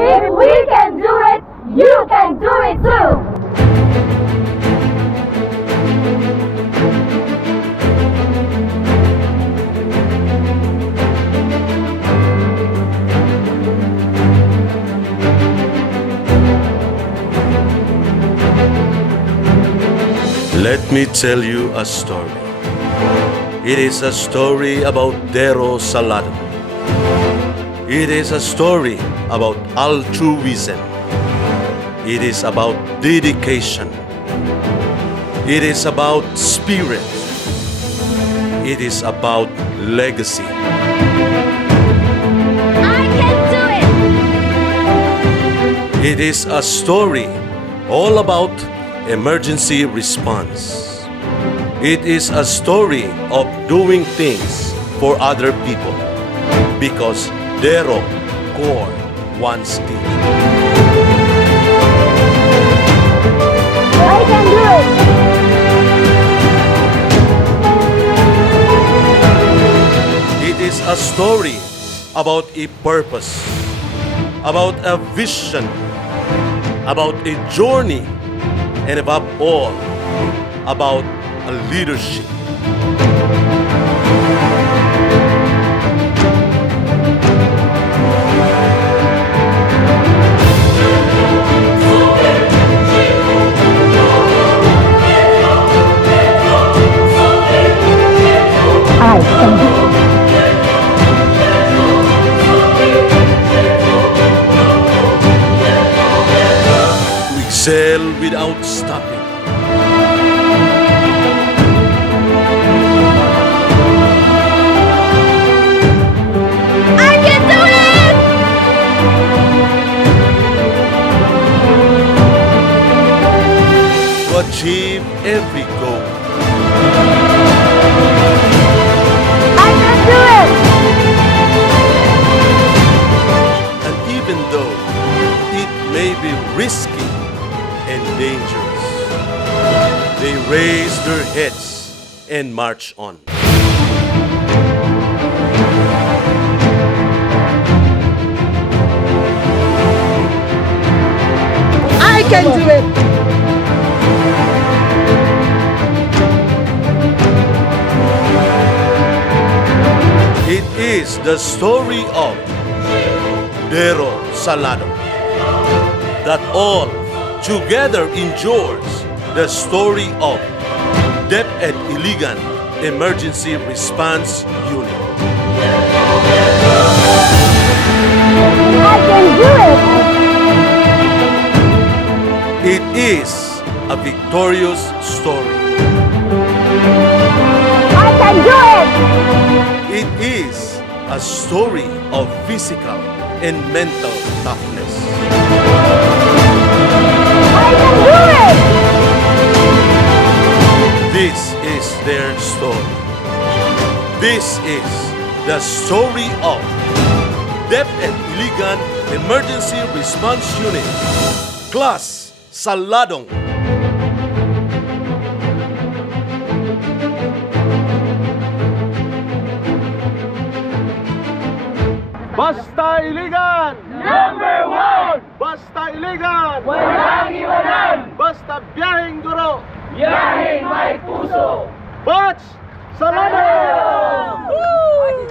If we can do it, you can do it too! Let me tell you a story. It is a story about DERU-Saladung. It is a story about altruism. It is about dedication. It is about spirit. It is about legacy. I can do it! It is a story all about emergency response. It is a story of doing things for other people because DERU-Core once did. I can do it! It is a story about a purpose, about a vision, about a journey, and above all, about a leadership. I can do it! To excel without stopping. I can do it! To achieve every goal. I can do it! And even though it may be risky and dangerous, they raise their heads and march on. I can do it! It is the story of DERU-Saladung that all together endures the story of DepEd-Iligan Emergency Response Unit. I can do it! It is a victorious story. I can do it! It is a story of physical and mental toughness. I can do it! This is their story. This is the story of DepEd-Iligan Emergency Response Unit, Class Saladung. Basta Iligan! Number 1! Basta Iligan! Walang iwanan! Basta biyaheng duro! Biyaheng may puso! Batch Saladung! Woo!